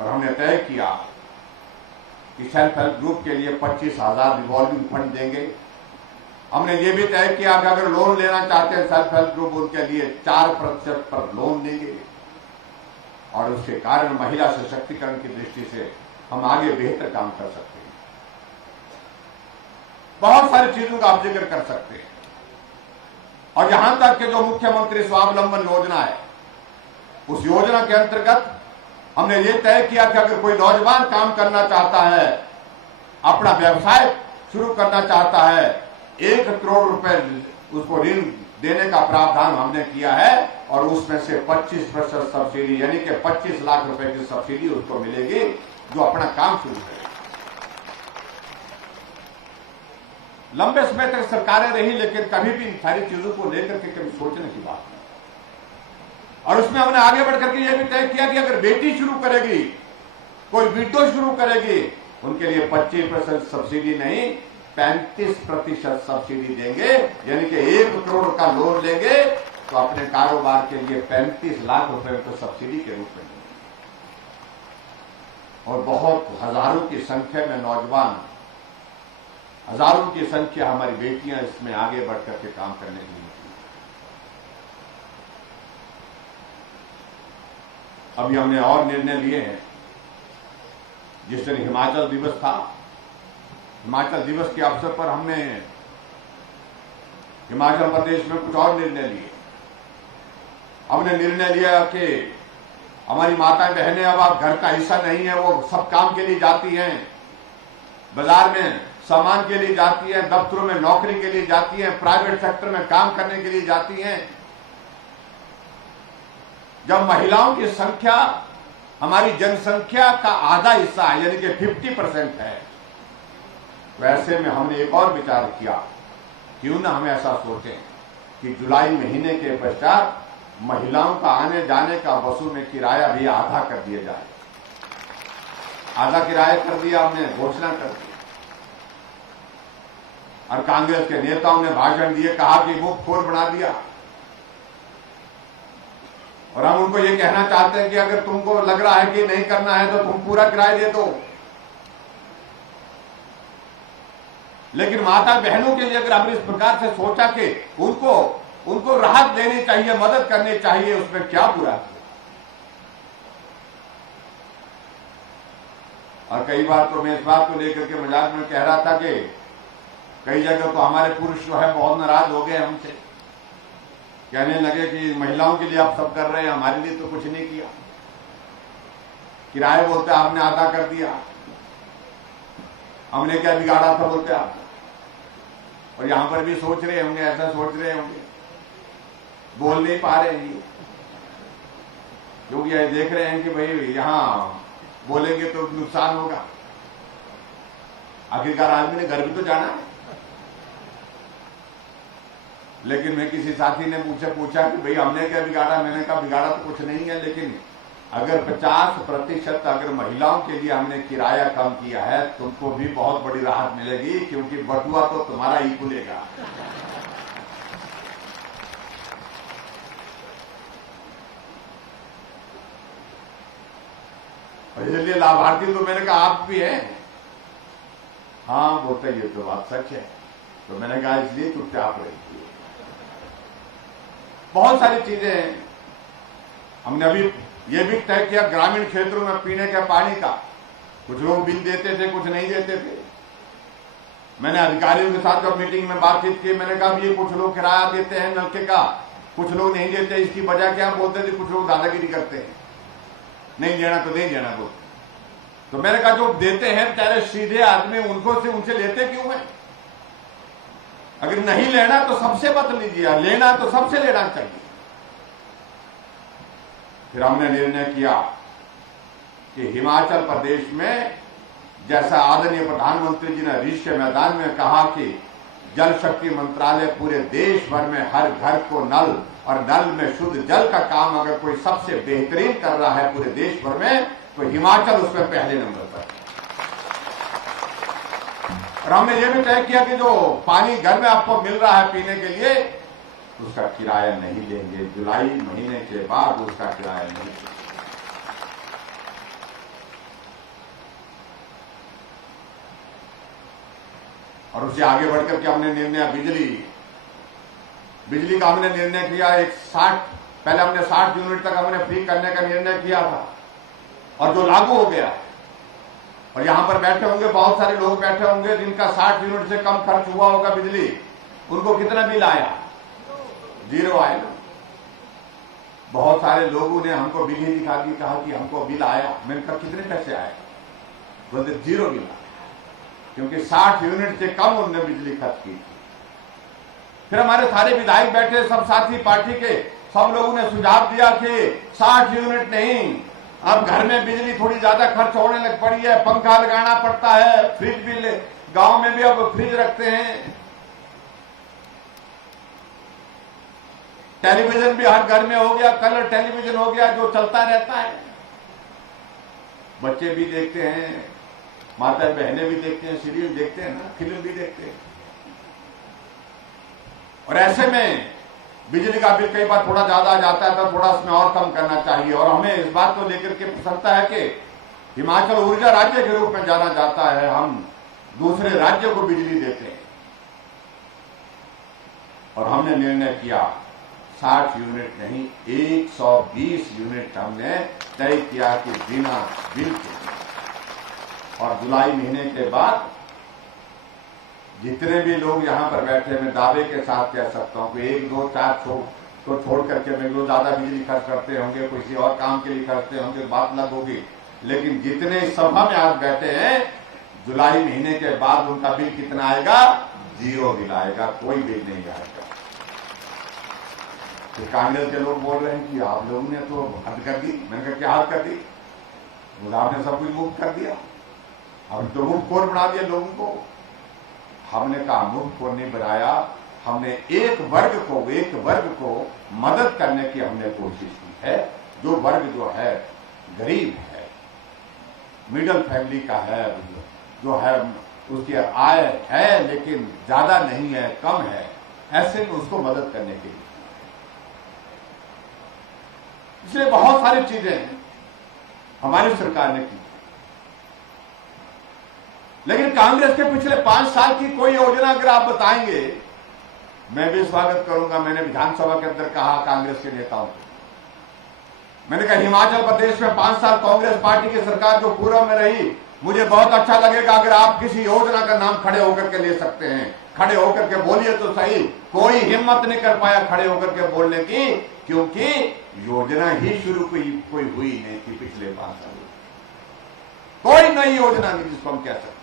और हमने तय किया कि सेल्फ हेल्प ग्रुप के लिए 25,000 रिवॉल्विंग फंड देंगे। हमने ये भी तय किया कि अगर लोन लेना चाहते हैं सेल्फ हेल्प ग्रुप, उनके लिए 4% पर लोन देंगे। और उसके कारण महिला सशक्तिकरण की दृष्टि से हम आगे बेहतर काम कर सकते हैं। बहुत सारी चीजों का आप जिक्र कर सकते हैं। और यहां तक कि जो मुख्यमंत्री स्वावलंबन योजना है, उस योजना के अंतर्गत हमने ये तय किया कि अगर कोई नौजवान काम करना चाहता है, अपना व्यवसाय शुरू करना चाहता है, 1 करोड़ रुपए उसको ऋण देने का प्रावधान हमने किया है। और उसमें से 25% सब्सिडी यानी कि 25 लाख रुपए की सब्सिडी उसको मिलेगी जो अपना काम शुरू करे। लंबे समय तक सरकारें रही, लेकिन कभी भी इन सारी चीजों को लेकर के कभी सोचने की बात नहीं। और उसमें हमने आगे बढ़कर के यह भी तय किया कि अगर बेटी शुरू करेगी, कोई विडो शुरू करेगी, उनके लिए 25% सब्सिडी नहीं 35% सब्सिडी देंगे। यानी कि 1 करोड़ का लोन लेंगे तो अपने कारोबार के लिए 35 लाख रुपए को सब्सिडी के रूप में देंगे। और बहुत हजारों की संख्या में नौजवान, हजारों की संख्या हमारी बेटियां इसमें आगे बढ़कर के काम करने के लिए। अभी हमने और निर्णय लिए हैं। जिस दिन हिमाचल दिवस था, हिमाचल दिवस के अवसर पर हमने हिमाचल प्रदेश में कुछ और निर्णय लिए। हमने निर्णय लिया कि हमारी माताएं बहनें अब आप घर का हिस्सा नहीं है, वो सब काम के लिए जाती हैं, बाजार में सामान के लिए जाती हैं, दफ्तरों में नौकरी के लिए जाती हैं, प्राइवेट सेक्टर में काम करने के लिए जाती हैं। जब महिलाओं की संख्या हमारी जनसंख्या का आधा हिस्सा है, यानी कि 50% है, तो ऐसे में हमने एक और विचार किया, क्यों ना हम ऐसा सोचें कि जुलाई महीने के पश्चात महिलाओं का आने जाने का बसों में किराया भी आधा कर दिया जाए। आधा किराया कर दिया, हमने घोषणा कर दी। और कांग्रेस के नेताओं ने भाषण दिए, कहा कि मुफ्तखोर बना दिया। और हम उनको ये कहना चाहते हैं कि अगर तुमको लग रहा है कि नहीं करना है तो तुम पूरा किराया दे दो। लेकिन माता बहनों के लिए अगर हमने इस प्रकार से सोचा कि उनको राहत देनी चाहिए, मदद करनी चाहिए, उसमें क्या बुरा है। और कई बार तो मैं इस बात को लेकर के मजाक में कह रहा था कि कई जगह तो हमारे पुरुष जो है बहुत नाराज हो गए हमसे, कहने लगे कि महिलाओं के लिए आप सब कर रहे हैं, हमारे लिए तो कुछ नहीं किया। किराए बोलते आपने आधा कर दिया, हमने क्या बिगाड़ा था बोलते आप। और यहां पर भी सोच रहे होंगे, ऐसा सोच रहे होंगे, बोल नहीं पा रहे हैं क्योंकि ये देख रहे हैं कि भाई यहां बोलेंगे तो नुकसान होगा। आखिरकार आदमी ने घर भी तो जाना है। लेकिन मैं किसी साथी ने मुझसे पूछा कि भाई हमने क्या बिगाड़ा, मैंने कहा बिगाड़ा तो कुछ नहीं है, लेकिन अगर 50% अगर महिलाओं के लिए हमने किराया कम किया है, तुमको भी बहुत बड़ी राहत मिलेगी, क्योंकि बटुआ तो तुम्हारा ही खुलेगा। और इसलिए लाभार्थी तो मैंने कहा आप भी हैं। हाँ बोलते ये तो बात सच है। तो मैंने कहा इसलिए चुपचाप रही। बहुत सारी चीजें हैं। हमने अभी ये भी तय किया ग्रामीण क्षेत्रों में पीने के पानी का, कुछ लोग बिल देते थे, कुछ नहीं देते थे। मैंने अधिकारियों के साथ जब मीटिंग में बातचीत की, मैंने कहा ये कुछ लोग किराया देते हैं नलके का, कुछ लोग नहीं देते, इसकी वजह क्या? बोलते थे कुछ लोग दादागिरी करते हैं, नहीं देना तो नहीं देना बोलते। तो मैंने कहा जो देते हैं तेरे सीधे आदमी, उनसे लेते क्यों है? अगर नहीं लेना तो सबसे मत लीजिए, लेना तो सबसे लेना चाहिए। फिर हमने निर्णय किया कि हिमाचल प्रदेश में जैसा आदरणीय प्रधानमंत्री जी ने ऋषि के मैदान में कहा कि जल शक्ति मंत्रालय पूरे देश भर में हर घर को नल और नल में शुद्ध जल का काम अगर कोई सबसे बेहतरीन कर रहा है पूरे देश भर में, तो हिमाचल उसमें पहले नंबर पर। और हमने ये भी तय किया कि जो पानी घर में आपको मिल रहा है पीने के लिए, उसका किराया नहीं लेंगे। जुलाई महीने के बाद उसका किराया नहीं लेंगे। और उससे आगे बढ़कर के हमने निर्णय बिजली का हमने निर्णय किया। पहले हमने 60 यूनिट तक हमने फ्री करने का निर्णय किया था और जो लागू हो गया। और यहां पर बैठे होंगे बहुत सारे लोग बैठे होंगे जिनका 60 यूनिट से कम खर्च हुआ होगा बिजली, उनको कितना बिल आया? 0 आया ना। बहुत सारे लोगों ने हमको बिल ही दिखा दी, कहा कि हमको बिल आया। मैंने कहा कितने पैसे आए? बोलते 0 बिल आया, क्योंकि 60 यूनिट से कम उन्होंने बिजली खर्च की थी। फिर हमारे सारे विधायक बैठे, सब साथी पार्टी के, सब लोगों ने सुझाव दिया कि 60 यूनिट नहीं, अब घर में बिजली थोड़ी ज्यादा खर्च होने लग पड़ी है, पंखा लगाना पड़ता है, फ्रिज भी गांव में भी अब फ्रिज रखते हैं, टेलीविजन भी हर घर में हो गया, कलर टेलीविजन हो गया जो चलता रहता है, बच्चे भी देखते हैं, माता बहनें भी देखते हैं, सीरियल देखते हैं ना, फिल्म भी देखते हैं। और ऐसे में बिजली का बिल कई बार थोड़ा ज्यादा आ जाता है तो थोड़ा उसमें और कम करना चाहिए। और हमें इस बात को लेकर के प्रसन्नता है कि हिमाचल ऊर्जा राज्य के रूप में जाना जाता है, हम दूसरे राज्यों को बिजली देते हैं। और हमने निर्णय किया 60 यूनिट नहीं, 120 यूनिट हमने तय किया कि बिना बिल के। और जुलाई महीने के बाद जितने भी लोग यहां पर बैठे, मैं दावे के साथ कह सकता हूं कि 1, 2, 4 को छोड़ करके मैं जो ज्यादा बिजली खर्च करते होंगे, किसी और काम के लिए करते होंगे, बात अलग होगी, लेकिन जितने सभा में आज बैठे हैं, जुलाई महीने के बाद उनका बिल कितना आएगा? 0 बिल आएगा, कोई बिल नहीं आएगा। तो कांग्रेस के लोग बोल रहे हैं कि आप लोगों ने तो हद कर दी। मैंने कहा क्या हद कर दी? आपने सब कुछ मुक्त कर दिया, अब तो मुफ्त खोर बना दिया लोगों को। हमने कहा मुफ्त खोर नहीं बनाया, हमने एक वर्ग को मदद करने की हमने कोशिश की है। जो वर्ग जो है गरीब है, मिडिल फैमिली का है, जो है उसकी आय है लेकिन ज्यादा नहीं है, कम है, ऐसे में उसको मदद करने के लिए। इसलिए बहुत सारी चीजें हमारी सरकार ने की, लेकिन कांग्रेस के पिछले 5 साल की कोई योजना अगर आप बताएंगे, मैं भी स्वागत करूंगा। मैंने विधानसभा के अंदर कहा कांग्रेस के नेताओं को, मैंने कहा हिमाचल प्रदेश में 5 साल कांग्रेस पार्टी की सरकार जो पूर्व में रही, मुझे बहुत अच्छा लगेगा अगर आप किसी योजना का नाम खड़े होकर के ले सकते हैं। खड़े होकर के बोलिए तो सही। कोई हिम्मत नहीं कर पाया खड़े होकर के बोलने की, क्योंकि योजना ही शुरू कोई हुई नहीं थी पिछले 5 साल। कोई नई योजना नहीं जिसको हम कह सकते।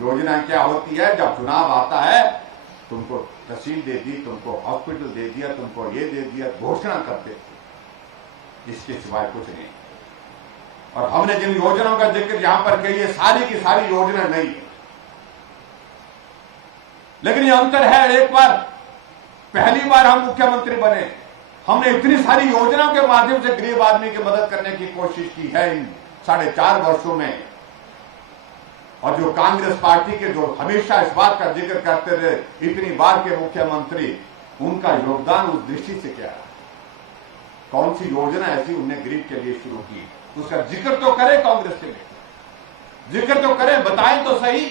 योजना क्या होती है? जब चुनाव आता है, तुमको तहसील दे दी, तुमको हॉस्पिटल दे दिया, तुमको ये दे दिया, घोषणा करते थे, इसके सिवाय कुछ नहीं। और हमने जिन योजनाओं का जिक्र यहां पर किया, ये सारी की सारी योजना नहीं है, लेकिन ये अंतर है। एक बार पहली बार हम मुख्यमंत्री बने, हमने इतनी सारी योजनाओं के माध्यम से गरीब आदमी की मदद करने की कोशिश की है इन 4.5 वर्षों में। और जो कांग्रेस पार्टी के जो हमेशा इस बात का जिक्र करते रहे, इतनी बार के मुख्यमंत्री, उनका योगदान उस दृष्टि से क्या है? कौन सी योजना ऐसी उनने गरीब के लिए शुरू की, उसका जिक्र तो करें कांग्रेस के लिए, जिक्र तो करें, बताएं तो सही।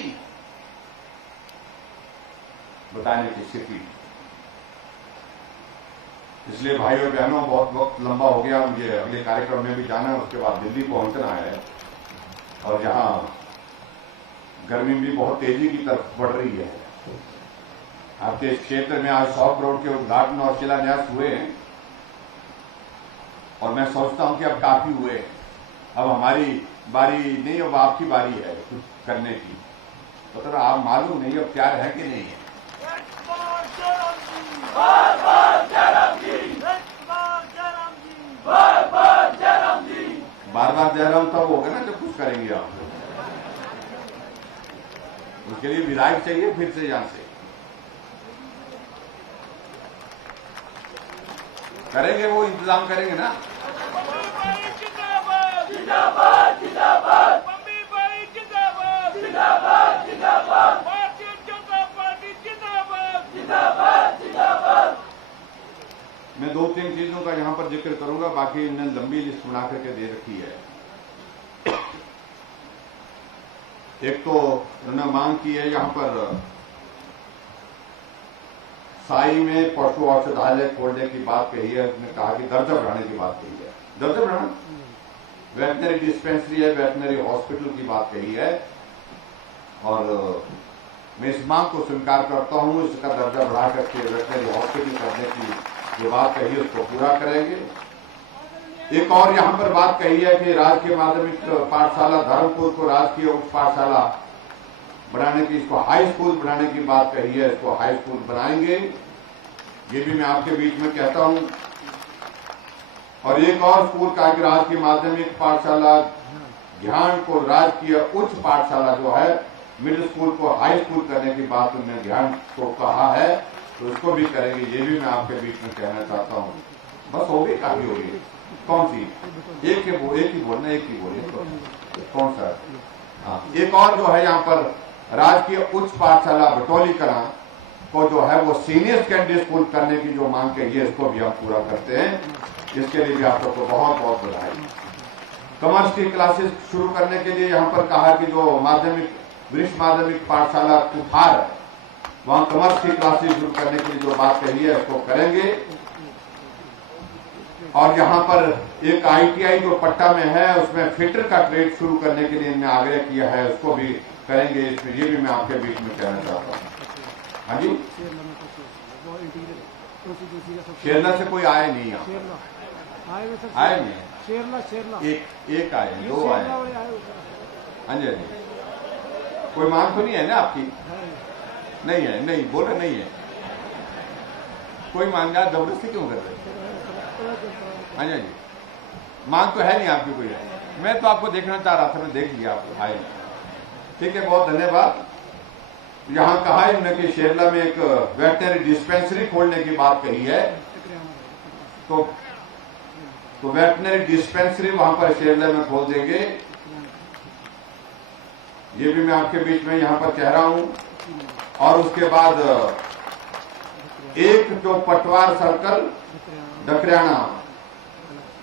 बताने की स्थिति। इसलिए भाइयों बहनों, बहुत वक्त लंबा हो गया, मुझे अगले कार्यक्रम में भी जाना है, उसके बाद दिल्ली पहुंचना है। और यहां गर्मी भी बहुत तेजी की तरफ बढ़ रही है। आपके इस क्षेत्र में आज 100 करोड़ के उद्घाटन और शिलान्यास हुए हैं, और मैं सोचता हूं कि अब काफी हुए हैं। अब हमारी बारी नहीं, अब आपकी बारी है कुछ करने की। तो आप मालूम नहीं अब प्यार है कि नहीं है। बार बार जयराम तब होगा ना जब कुछ करेंगे आप। उसके लिए विधायक चाहिए फिर से यहां से करेंगे, वो इंतजाम करेंगे ना। जिंदाबाद जिंदाबाद जिंदाबाद, मम्मी भाई जिंदाबाद। पर जिक्र करूंगा, बाकी इन्होंने लंबी लिस्ट बना करके दे रखी है। एक तो उन्होंने मांग की है यहाँ पर साई में पशु औषधालय खोलने की बात कही है। उसने कहा कि दर्जा बढ़ाने की बात कही है, दर्जा बढ़ाना, वेटनरी डिस्पेंसरी है, वेटनरी हॉस्पिटल की बात कही है। और मैं इस मांग को स्वीकार करता हूं, इसका दर्जा बढ़ा करके वेटनरी हॉस्पिटल करने की जो बात कही है उसको पूरा करेंगे। एक और यहां पर बात कही है कि राजकीय माध्यमिक पाठशाला धर्मपुर को राजकीय उच्च पाठशाला बनाने की, इसको हाई स्कूल बनाने की बात कही है, इसको हाई स्कूल बनाएंगे, ये भी मैं आपके बीच में कहता हूं। और एक और स्कूल का कि राजकीय माध्यमिक पाठशाला ध्यान को राजकीय उच्च पाठशाला जो है मिडिल स्कूल को हाई स्कूल करने की बात उन्होंने ध्यान को कहा है, तो उसको भी करेंगे, ये भी मैं आपके बीच में कहना चाहता हूं। बस हो गई, काफी हो गई। कौन सी? एक ही बोलना, एक ही बोलिए तो कौन सा? हाँ, एक और जो है यहाँ पर राजकीय उच्च पाठशाला बटोली कलां को जो है वो सीनियर सेकेंडरी स्कूल करने की जो मांग कही है, इसको भी हम पूरा करते हैं। इसके लिए भी आप लोग को बहुत बहुत बधाई। कॉमर्स की क्लासेस शुरू करने के लिए यहाँ पर कहा कि जो माध्यमिक वरिष्ठ माध्यमिक पाठशाला कुठार, वहां कॉमर्स की क्लासेस शुरू करने के लिए जो बात कही है उसको करेंगे। और यहाँ पर एक ITI जो पट्टा में है उसमें फिटर का ट्रेड शुरू करने के लिए इन्होंने आग्रह किया है, उसको भी करेंगे। इसमें ये भी मैं आपके बीच में कहना चाहता हूँ। हाँ जी, शेरला से कोई आए नहीं, आए नहीं, एक आए, दो आए। हाँ जी, कोई मांग तो नहीं है ना आपकी? नहीं है, नहीं बोले नहीं है कोई मांगा, जबरदस्ती क्यों कर रहे? हाँ जी, मांग तो है नहीं आपकी कोई है। मैं तो आपको देखना चाह रहा था, मैं देख लिया आपको आए। ठीक है, बहुत धन्यवाद। यहाँ कहा इन्होंने कि शेरला में एक वेटनरी डिस्पेंसरी खोलने की बात कही है, तो वेटनरी डिस्पेंसरी वहां पर शेरला में खोल देंगे। ये भी मैं आपके बीच में यहाँ पर कह रहा हूं। और उसके बाद एक जो पटवार सर्कल डकरियाना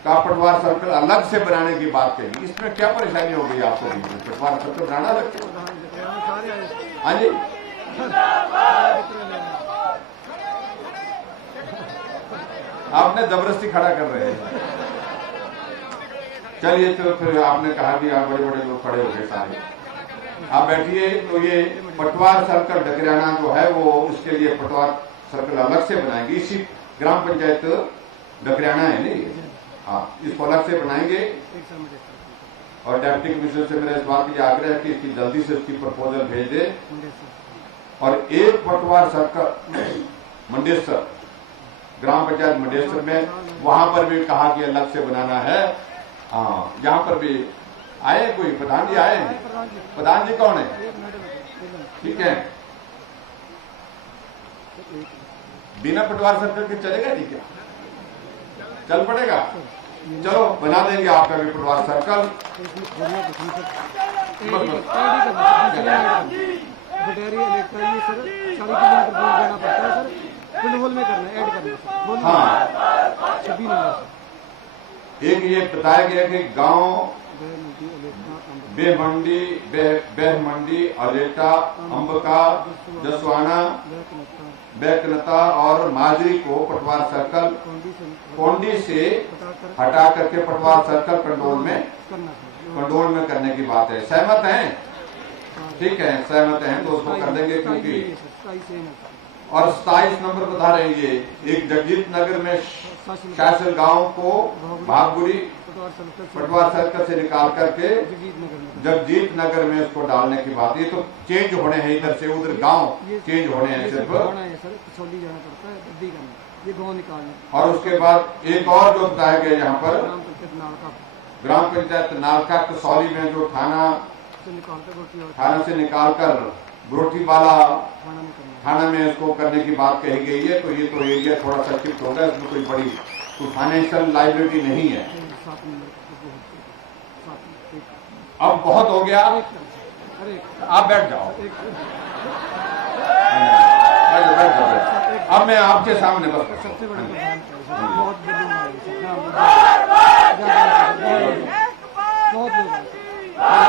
का पटवार सर्कल अलग से बनाने की बात कही। इसमें क्या परेशानी हो गई आपको? पटवार सर्कल बनाना रखे? हाँ जी, आपने जबरदस्ती खड़ा कर रहे हैं। चलिए, तो फिर आपने कहा कि आप बड़े बड़े लोग खड़े हो गए सारे, आप बैठिए। तो ये पटवार सर्कल डकरियाना जो है वो उसके लिए पटवार सर्कल अलग से बनाएंगे। इसी ग्राम पंचायत डकरियाना है नहीं, हाँ, इसको अलग से बनाएंगे। और डिप्टी कमिश्नर से मेरा इस बात की आग्रह है कि इसकी जल्दी से इसकी प्रपोजल भेज दे। और एक पटवार सर्कल मंडेसर, ग्राम पंचायत मंडेसर में, वहां पर भी कहा कि अलग से बनाना है। हाँ, यहाँ पर भी आए, कोई प्रधान जी आए हैं? प्रधान जी कौन है? ठीक है, बिना पटवार सर्कल के चलेगा जी? क्या चल पड़ेगा? चलो बना देंगे आपका भी पटवार सर्कल। हाँ, एक ये बताया गया कि गांव बेहमंडी, अलेटा, अम्बका, जसवाना, बैकनता और माजरी को पटवार सर्कल कोंडी से हटा करके पटवार सर्कल कंडोल में करने की बात है। सहमत हैं? ठीक है, सहमत हैं तो उसको कर देंगे। क्योंकि और 27 नंबर बता रहे हैं ये एक जगजीत नगर में शासन गांव को भागपुरी पटवार सर्कल से निकाल करके जगजीत नगर में उसको डालने की बात। ये तो चेंज होने हैं, इधर से उधर गांव चेंज होने हैं सिर्फ। और उसके बाद एक और जो बताया गया यहाँ पर ग्राम पंचायत नालका कसौली में जो थाना से निकालकर ब्रोटीवाला थाना में इसको करने की बात कही गई है। तो ये तो एरिया थोड़ा सा शिफ्ट होगा, इसमें कोई बड़ी फाइनेंशियल लाइबिलिटी नहीं है। अब बहुत हो गया, आप बैठ जाओ। अब मैं आपके सामने बस बहुत लोग आए।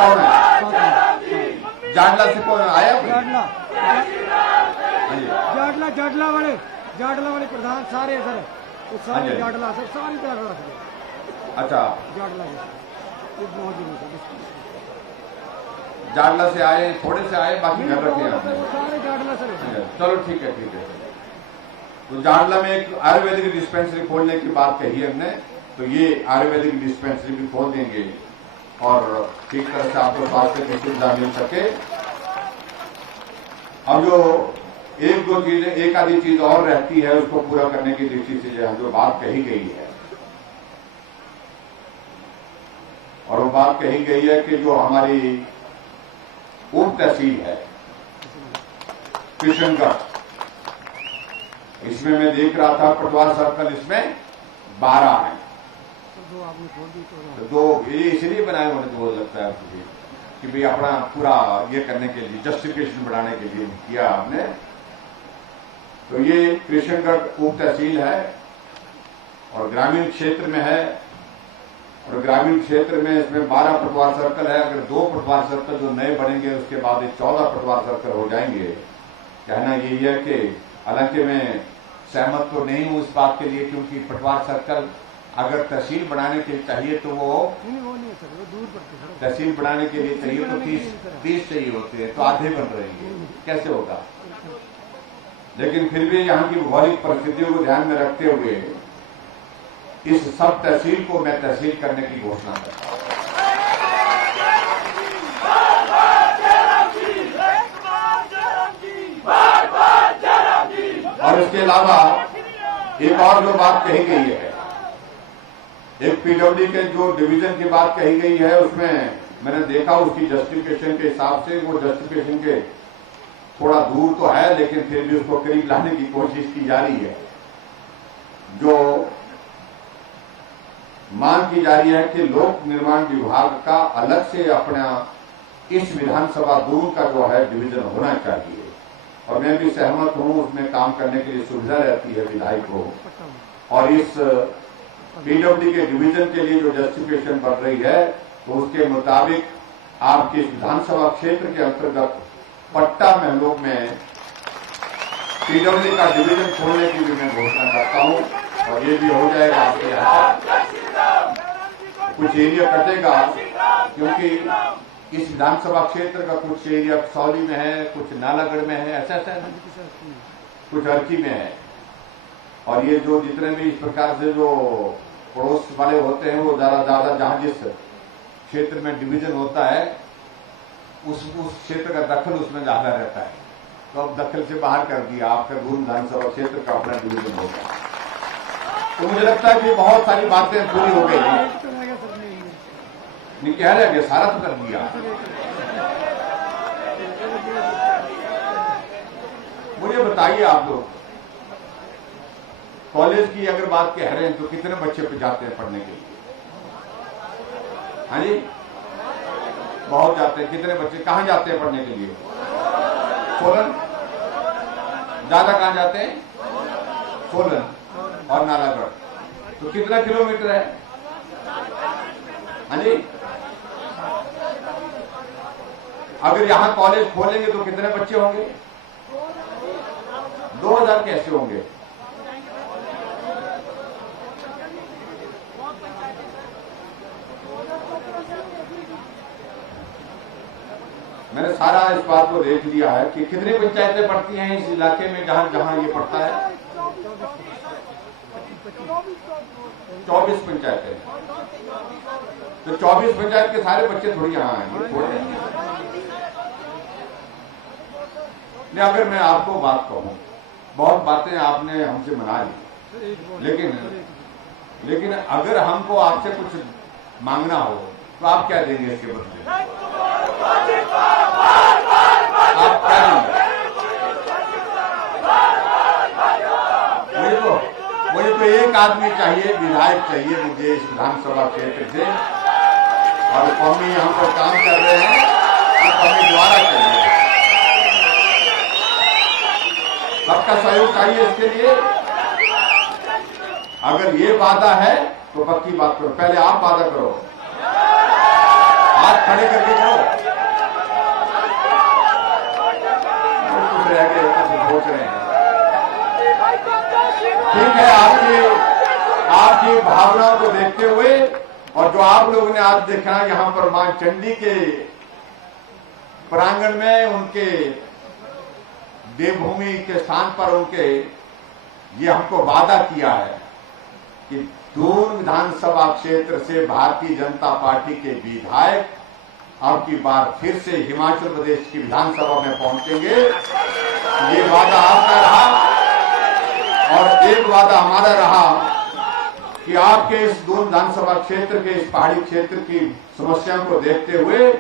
कौन है? बहुत लोग। जाडला से कौन आया कोई? जाडला हाँ जी। जाडला वाले प्रधान सारे सर, वो हाँ जी। सारे जाडला सर, सारी जाडला रख अच्छा, जाडला ये बहुत जरूरत है। जाडला से आए, थोड़े से आए, बाकी घर रखे हैं आपने। सारे जाडला सर। चलो ठीक है, ठीक है। तो जाडला में एक आयुर्वेदिक डिस्पेंसरी खोलने की बात कही है हमने, तो ये आयुर्वेदिक डिस्पेंसरी भी खोल देंगे और ठीक तरह से आपको स्वास्थ्य की सुविधा मिल सके। अब जो एक दो चीजें, एक आधी चीज और रहती है, उसको पूरा करने की दृष्टि से जो बात कही गई है, और वो बात कही गई है कि जो हमारी उप तहसील है किशनगढ़, इसमें मैं देख रहा था पटवार सर्कल, इसमें 12 हैं। दो आपने छोड़ दी तो तो दो ये इसलिए बनाए होने तो लगता है मुझे कि भाई अपना पूरा ये करने के लिए, जस्टिफिकेशन बढ़ाने के लिए किया आपने। तो ये किशनगढ़ उप तहसील है और ग्रामीण क्षेत्र में है, और ग्रामीण क्षेत्र में इसमें 12 पटवार सर्कल है। अगर 2 पटवार सर्कल जो नए बनेंगे उसके बाद 14 पटवार सर्कल हो जाएंगे। कहना यही है कि हालांकि मैं सहमत तो नहीं हूं इस बात के लिए, क्योंकि पटवार सर्कल अगर तहसील बनाने के लिए चाहिए तो वो नहीं है सर, वो दूर पड़ते सर। तहसील बनाने के लिए चाहिए तो 30 चाहिए होते हैं, तो आधे बन रहे हैं, कैसे होगा। लेकिन फिर भी यहाँ की भौगोलिक परिस्थितियों को ध्यान में रखते हुए इस सब तहसील को मैं तहसील करने की घोषणा करता हूं। और इसके अलावा एक और जो बात कही गई है, एक पीडब्ल्यू के जो डिवीजन की बात कही गई है, उसमें मैंने देखा उसकी जस्टिफिकेशन के हिसाब से वो जस्टिफिकेशन के थोड़ा दूर तो है, लेकिन फिर भी उसको करीब लाने की कोशिश की जा रही है। जो मांग की जा रही है कि लोक निर्माण विभाग का अलग से अपना इस विधानसभा दूर का जो है डिवीजन होना चाहिए, और मैं भी सहमत हूं, उसमें काम करने के लिए सुविधा रहती है विधायक को। और इस पीडब्ल्यू के डिवीजन के लिए जो जस्टिफिकेशन बढ़ रही है, तो उसके मुताबिक आपके विधानसभा क्षेत्र के अंतर्गत पट्टा महलों में पीडब्ल्यू का डिवीजन खोलने की भी मैं घोषणा करता हूं, और ये भी हो जाएगा आपके यहाँ। कुछ एरिया कटेगा, क्योंकि इस विधानसभा क्षेत्र का कुछ एरिया सौली में है, कुछ नालागढ़ में है, ऐसा ऐसा है, कुछ अर्की में है। और ये जो जितने भी इस प्रकार से जो पड़ोस वाले होते हैं, वो ज्यादा जहां जिस क्षेत्र में डिवीजन होता है उस क्षेत्र का दखल उसमें ज्यादा रहता है। तो अब दखल से बाहर कर दिया, आपका दूर विधानसभा क्षेत्र का अपना डिवीजन होगा। तो मुझे लगता है कि बहुत सारी बातें पूरी हो गई। नहीं कह रहे कि सारा तो कर दिया। मुझे बताइए आप लोग, कॉलेज की अगर बात कह रहे हैं तो कितने बच्चे पे जाते हैं पढ़ने के लिए? हाँ जी, बहुत जाते हैं। कितने बच्चे कहाँ जाते हैं पढ़ने के लिए? सोलन। ज्यादा कहाँ जाते हैं? सोलन और नालागढ़। तो कितना किलोमीटर है? हाँ जी, अगर यहां कॉलेज खोलेंगे तो कितने बच्चे होंगे? 2000 कैसे होंगे? मैंने सारा इस बात को देख लिया है कि कितनी पंचायतें पड़ती हैं इस इलाके में जहां जहां ये पड़ता है। 24 पंचायतें। तो 24 पंचायत के सारे बच्चे थोड़ी यहां आएंगे, थोड़े आएंगे। अगर मैं आपको बात कहूं, बहुत बातें आपने हमसे मना ली, लेकिन अगर हमको आपसे कुछ मांगना हो तो आप क्या देंगे इसके बदले? आप क्या देंगे? मुझे तो एक आदमी चाहिए, विधायक चाहिए मुझे इस विधानसभा क्षेत्र से, और कौमी हम पर काम कर रहे हैं, तो कौमी द्वारा चाहिए, सबका सहयोग चाहिए इसके लिए। अगर ये वादा है तो पक्की बात करो, पहले आप वादा करो, हाथ खड़े करके करो। कुछ रह गए, कुछ सोच रहे हैं। ठीक है, आपकी भावनाओं को देखते हुए और जो आप लोगों ने आज देखा यहां पर मां चंडी के प्रांगण में उनके देवभूमि के स्थान पर उनके ये हमको वादा किया है कि दून विधानसभा क्षेत्र से भारतीय जनता पार्टी के विधायक अब की बार फिर से हिमाचल प्रदेश की विधानसभा में पहुंचेंगे। ये वादा आपका रहा और एक वादा हमारा रहा कि आपके इस दून विधानसभा क्षेत्र के इस पहाड़ी क्षेत्र की समस्याओं को देखते हुए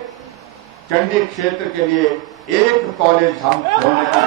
चंडी क्षेत्र के लिए एक कॉलेज हम खोलने की